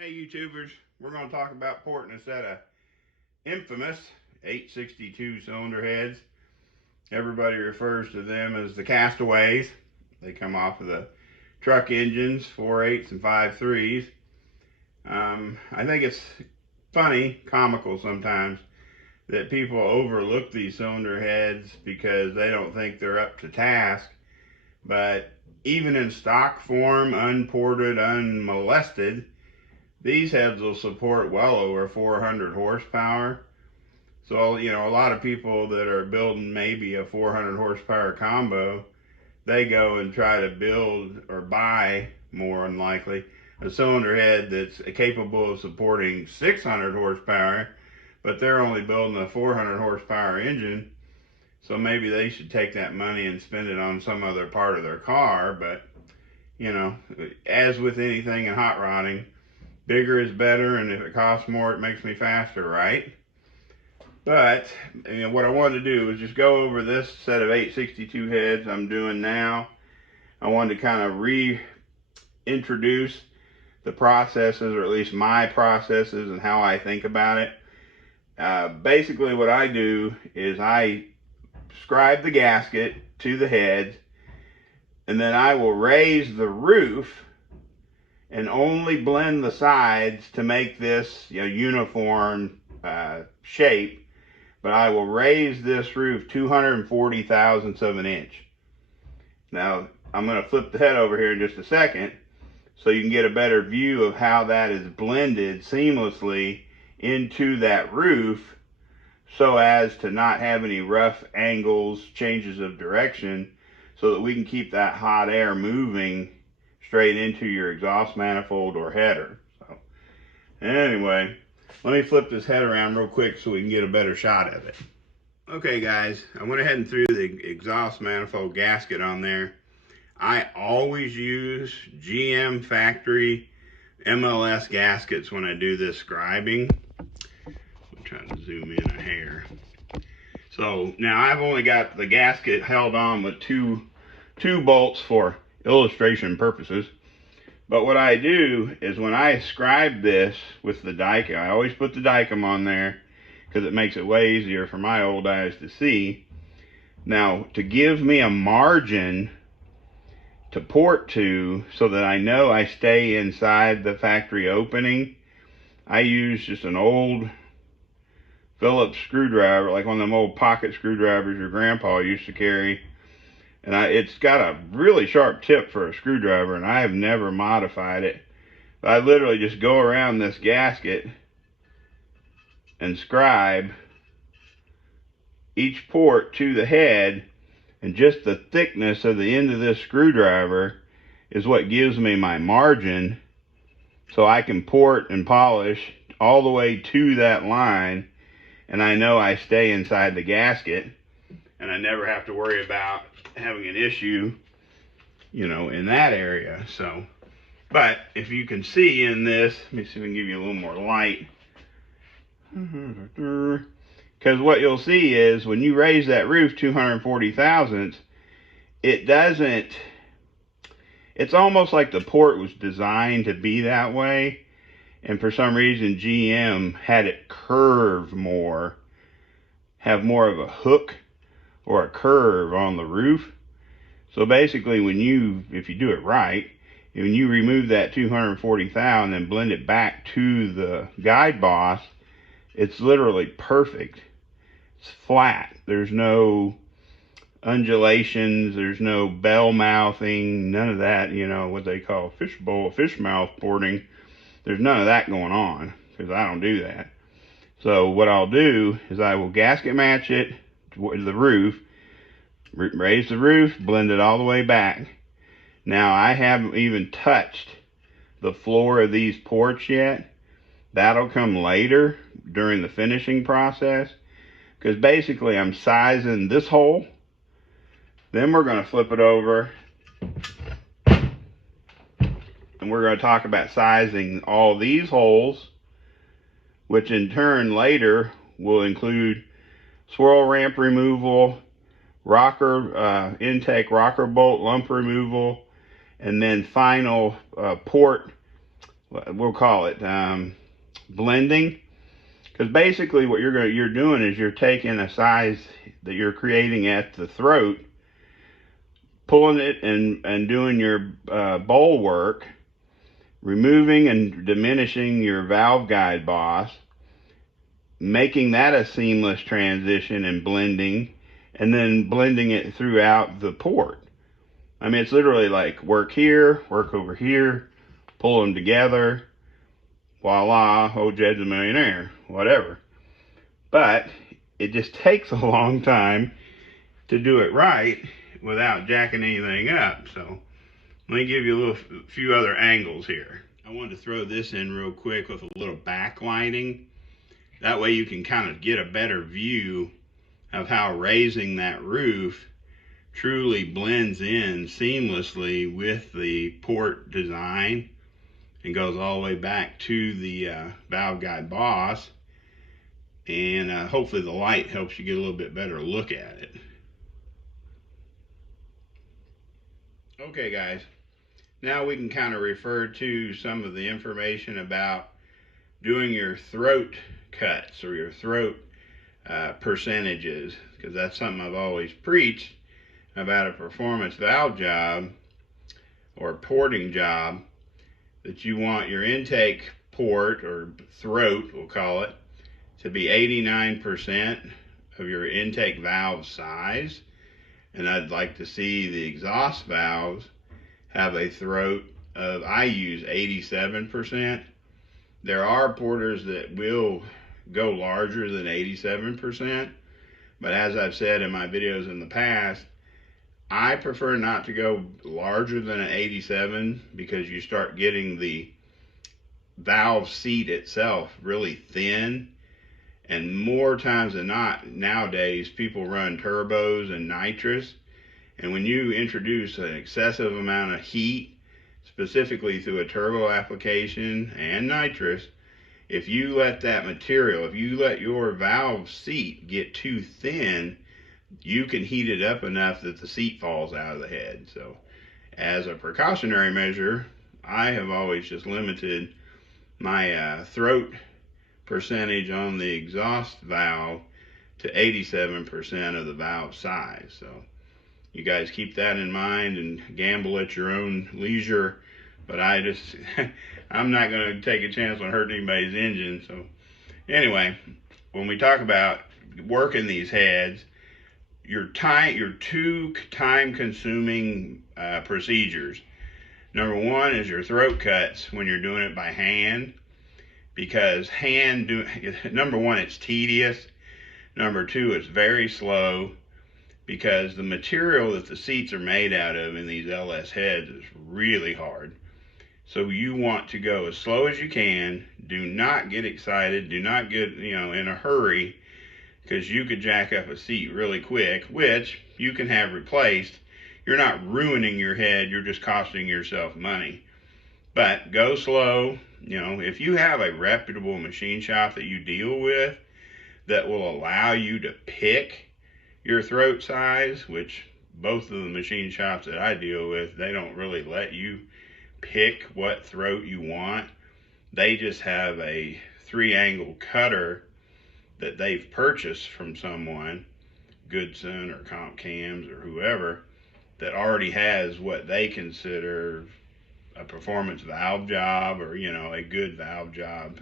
Hey YouTubers, we're going to talk about porting a set of infamous 862 cylinder heads. Everybody refers to them as the castaways. They come off of the truck engines, 4.8s and 5.3s. I think it's funny, comical sometimes, that people overlook these cylinder heads because they don't think they're up to task. But even in stock form, unported, unmolested, these heads will support well over 400 horsepower. So, you know, a lot of people that are building maybe a 400 horsepower combo, they go and try to build or buy, more than likely, a cylinder head that's capable of supporting 600 horsepower, but they're only building a 400 horsepower engine. So maybe they should take that money and spend it on some other part of their car. But, you know, as with anything in hot rodding, bigger is better, and if it costs more, it makes me faster, right? But you know, what I wanted to do is just go over this set of 862 heads I'm doing now. I wanted to kind of reintroduce the processes, or at least my processes and how I think about it. Basically what I do is I scribe the gasket to the heads, and then I will raise the roof and only blend the sides to make this, you know, uniform shape. But I will raise this roof 240 thousandths of an inch. Now I'm going to flip the head over here in just a second so you can get a better view of how that is blended seamlessly into that roof, so as to not have any rough angles, changes of direction, so that we can keep that hot air moving straight into your exhaust manifold or header. So anyway, let me flip this head around real quick so we can get a better shot of it. Okay guys, I went ahead and threw the exhaust manifold gasket on there. I always use GM factory MLS gaskets when I do this scribing. I'm trying to zoom in a hair. So now I've only got the gasket held on with two bolts for illustration purposes. But what I do is when I scribe this with the dicom, I always put the dicom on there because it makes it way easier for my old eyes to see. Now, to give me a margin to port to so that I know I stay inside the factory opening, I use just an old Phillips screwdriver, like one of them old pocket screwdrivers your grandpa used to carry. And it's got a really sharp tip for a screwdriver, and I have never modified it. I literally just go around this gasket and scribe each port to the head, and just the thickness of the end of this screwdriver is what gives me my margin, so I can port and polish all the way to that line, and I know I stay inside the gasket, and I never have to worry about having an issue, you know, in that area. So, but if you can see in this, let me see if we can give you a little more light. Because what you'll see is when you raise that roof 240 thousandths, it doesn't, it's almost like the port was designed to be that way. And for some reason, GM had it curve more, have more of a hook or a curve on the roof. So basically, if you do it right, when you remove that 240 thou and then blend it back to the guide boss, it's literally perfect. It's flat. There's no undulations. There's no bell mouthing. None of that, you know, what they call fish mouth porting. There's none of that going on, because I don't do that. So what I'll do is I will gasket match it to the roof, raise the roof, blend it all the way back. Now I haven't even touched the floor of these ports yet. That'll come later during the finishing process, because basically I'm sizing this hole, then we're going to flip it over and we're going to talk about sizing all these holes, which in turn later will include swirl ramp removal, rocker intake rocker bolt lump removal, and then final port we'll call it blending. Because basically what you're doing is you're taking a size that you're creating at the throat, pulling it and doing your bowl work, removing and diminishing your valve guide boss, making that a seamless transition and blending, and then blending it throughout the port. I mean, it's literally like work here, work over here, pull them together, voila, oh, Jed's a millionaire, whatever. But it just takes a long time to do it right without jacking anything up. So let me give you a few other angles here. I wanted to throw this in real quick with a little backlighting. That way you can kind of get a better view of how raising that roof truly blends in seamlessly with the port design and goes all the way back to the valve guide boss. And hopefully the light helps you get a little bit better look at it. Okay guys, now we can kind of refer to some of the information about doing your throat cuts or your throat percentages, because that's something I've always preached about a performance valve job or porting job, that you want your intake port or throat, we'll call it, to be 89% of your intake valve size. And I'd like to see the exhaust valves have a throat of, I use 87%. There are porters that will go larger than 87%, but as I've said in my videos in the past, I prefer not to go larger than an 87 because you start getting the valve seat itself really thin. And more times than not, nowadays, people run turbos and nitrous. And when you introduce an excessive amount of heat, specifically through a turbo application and nitrous, if you let that material, if you let your valve seat get too thin, you can heat it up enough that the seat falls out of the head. So as a precautionary measure, I have always just limited my throat percentage on the exhaust valve to 87% of the valve size. So you guys keep that in mind and gamble at your own leisure. But I'm not going to take a chance on hurting anybody's engine. So anyway, when we talk about working these heads, your two time-consuming procedures. Number one is your throat cuts when you're doing it by hand, because number one, it's tedious. Number two, it's very slow, because the material that the seats are made out of in these LS heads is really hard. So you want to go as slow as you can. Do not get excited. Do not get in a hurry, because you could jack up a seat really quick, which you can have replaced. You're not ruining your head, you're just costing yourself money. But go slow. If you have a reputable machine shop that you deal with that will allow you to pick your throat size, which both of the machine shops that I deal with, they don't really let you pick what throat you want. They just have a 3-angle cutter that they've purchased from someone, Goodson or Comp Cams or whoever, that already has what they consider a performance valve job or a good valve job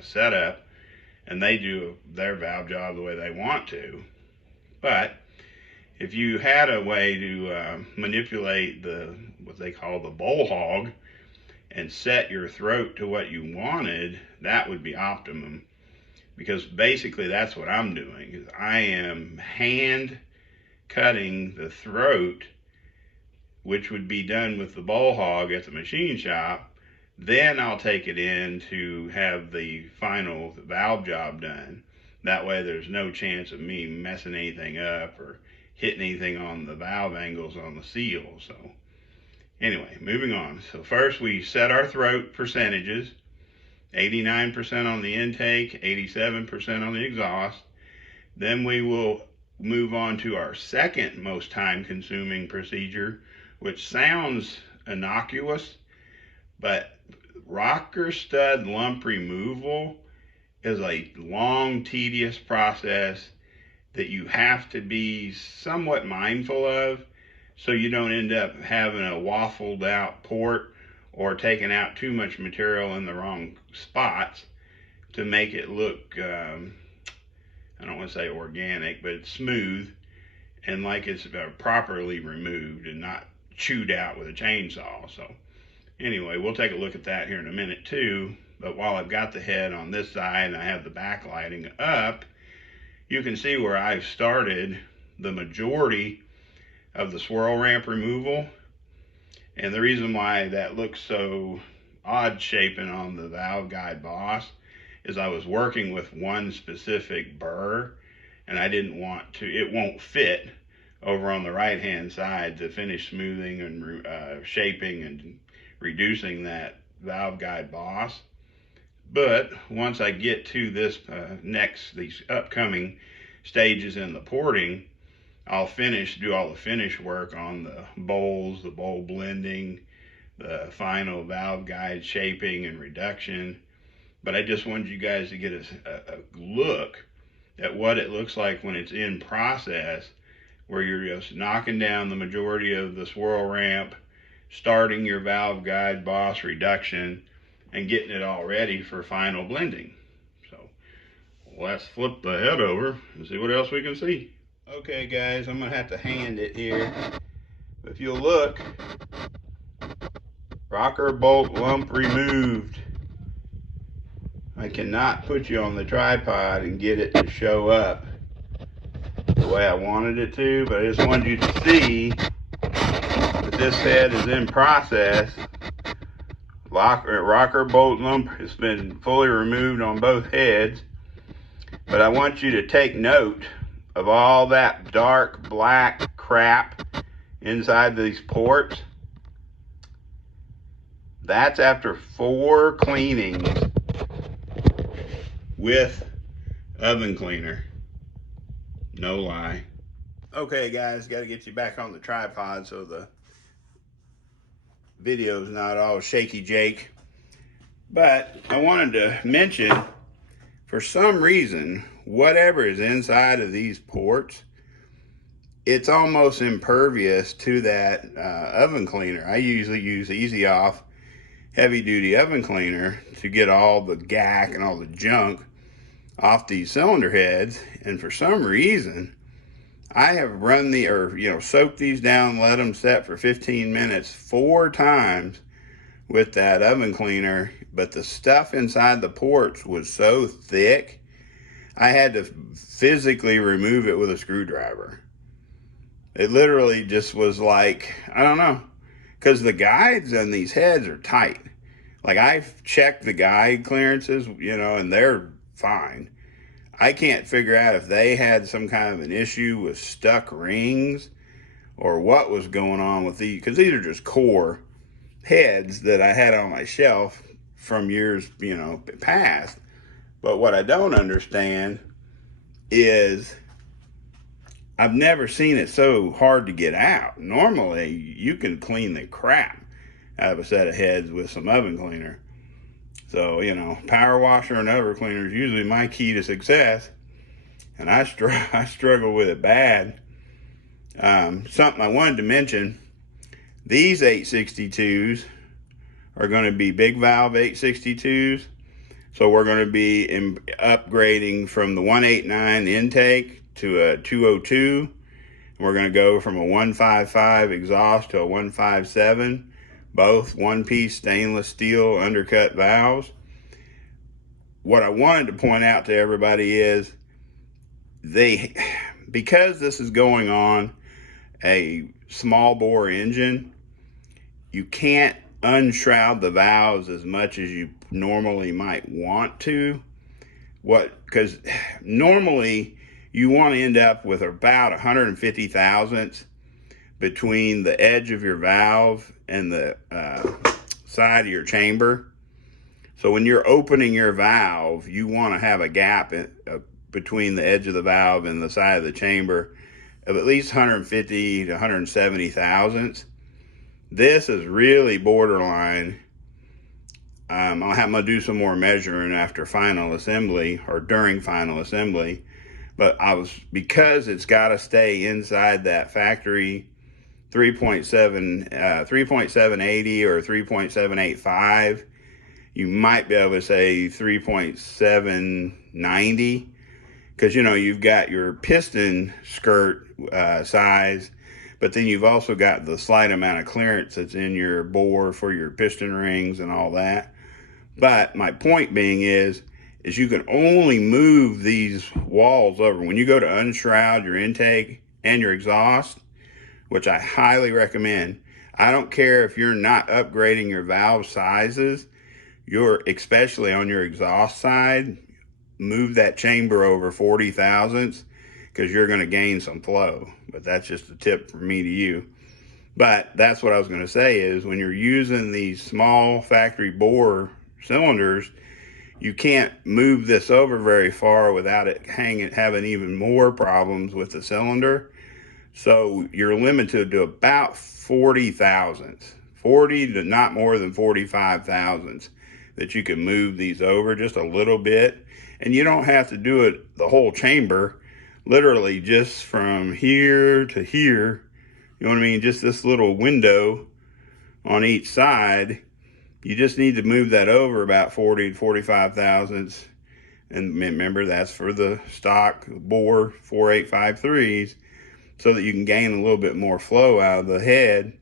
setup, and they do their valve job the way they want to. But if you had a way to manipulate what they call the bowl hog and set your throat to what you wanted, that would be optimum. Because basically that's what I'm doing, is I am hand cutting the throat, which would be done with the bowl hog at the machine shop. Then I'll take it in to have the final valve job done. That way there's no chance of me messing anything up or hitting anything on the valve angles on the seal. So anyway, moving on. So first we set our throat percentages. 89% on the intake, 87% on the exhaust. Then we will move on to our second most time consuming procedure, which sounds innocuous, but rocker stud lump removal is a long, tedious process that you have to be somewhat mindful of so you don't end up having a waffled out port or taking out too much material in the wrong spots to make it look, I don't want to say organic, but it's smooth and like it's properly removed and not chewed out with a chainsaw. So anyway, we'll take a look at that here in a minute too. But while I've got the head on this side and I have the backlighting up, you can see where I've started the majority of the swirl ramp removal. And the reason why that looks so odd shaping on the valve guide boss is I was working with one specific burr and I didn't want to, it won't fit over on the right hand side to finish smoothing and shaping and reducing that valve guide boss. But once I get to this these upcoming stages in the porting, I'll do all the finish work on the bowls, the bowl blending, the final valve guide shaping and reduction. But I just wanted you guys to get a look at what it looks like when it's in process, where you're just knocking down the majority of the swirl ramp, starting your valve guide boss reduction, and getting it all ready for final blending. So let's flip the head over and see what else we can see. Okay guys, I'm gonna have to hand it here. If you'll look, rocker bolt lump removed. I cannot put you on the tripod and get it to show up the way I wanted it to, but I just wanted you to see that this head is in process. Rocker bolt lump has been fully removed on both heads, but I want you to take note of all that dark black crap inside these ports. That's after 4 cleanings with oven cleaner. No lie. Okay guys, got to get you back on the tripod so the video's not all shaky Jake. But I wanted to mention, for some reason, whatever is inside of these ports, it's almost impervious to that oven cleaner. I usually use Easy Off heavy duty oven cleaner to get all the gack and all the junk off these cylinder heads. And for some reason, I have run soaked these down, let them set for 15 minutes 4 times with that oven cleaner, but the stuff inside the ports was so thick, I had to physically remove it with a screwdriver. It literally just was like, I don't know, because the guides on these heads are tight. Like, I've checked the guide clearances, and they're fine. I can't figure out if they had some kind of an issue with stuck rings or what was going on with these, because these are just core heads that I had on my shelf from years, past. But what I don't understand is I've never seen it so hard to get out. Normally, you can clean the crap out of a set of heads with some oven cleaner. So, power washer and oven cleaner is usually my key to success. And I struggle with it bad. Something I wanted to mention, these 862s are going to be big valve 862s. So we're going to be upgrading from the 189 intake to a 202. We're going to go from a 155 exhaust to a 157. Both one-piece stainless steel undercut valves. What I wanted to point out to everybody is because this is going on a small bore engine, you can't unshroud the valves as much as you normally might want to. Because normally you want to end up with about 150 thousandths between the edge of your valve and the side of your chamber. So when you're opening your valve, you want to have a gap between the edge of the valve and the side of the chamber of at least 150 to 170 thousandths. This is really borderline I'm gonna do some more measuring after final assembly or during final assembly. But because it's got to stay inside that factory 3.780 or 3.785, you might be able to say 3.790, because you've got your piston skirt size, but then you've also got the slight amount of clearance that's in your bore for your piston rings and all that. But my point being is you can only move these walls over. When you go to unshroud your intake and your exhaust, which I highly recommend, I don't care if you're not upgrading your valve sizes, especially on your exhaust side, move that chamber over 40 thousandths, because you're going to gain some flow. But that's just a tip from me to you. But that's what I was going to say is, when you're using these small factory bore cylinders, you can't move this over very far without it having even more problems with the cylinder. So you're limited to about 40 thousandths, 40 to not more than 45 thousandths that you can move these over just a little bit. And you don't have to do it the whole chamber, literally just from here to here, you know what I mean? Just this little window on each side. You just need to move that over about 40 to 45 thousandths. And remember, that's for the stock bore 4853s, so that you can gain a little bit more flow out of the head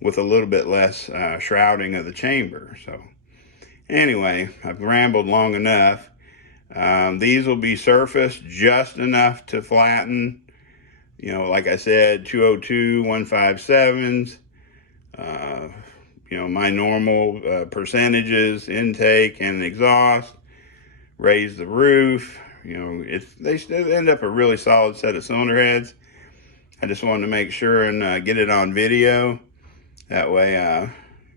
with a little bit less shrouding of the chamber. So anyway, I've rambled long enough. These will be surfaced just enough to flatten. Like I said, 202 157s. My normal percentages, intake and exhaust, raise the roof. They end up a really solid set of cylinder heads. I just wanted to make sure and get it on video. That way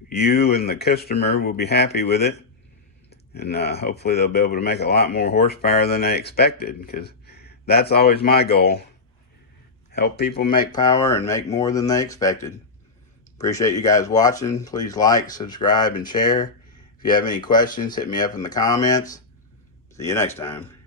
you and the customer will be happy with it. And hopefully they'll be able to make a lot more horsepower than they expected, because that's always my goal. Help people make power and make more than they expected. Appreciate you guys watching. Please like, subscribe, and share. If you have any questions, hit me up in the comments. See you next time.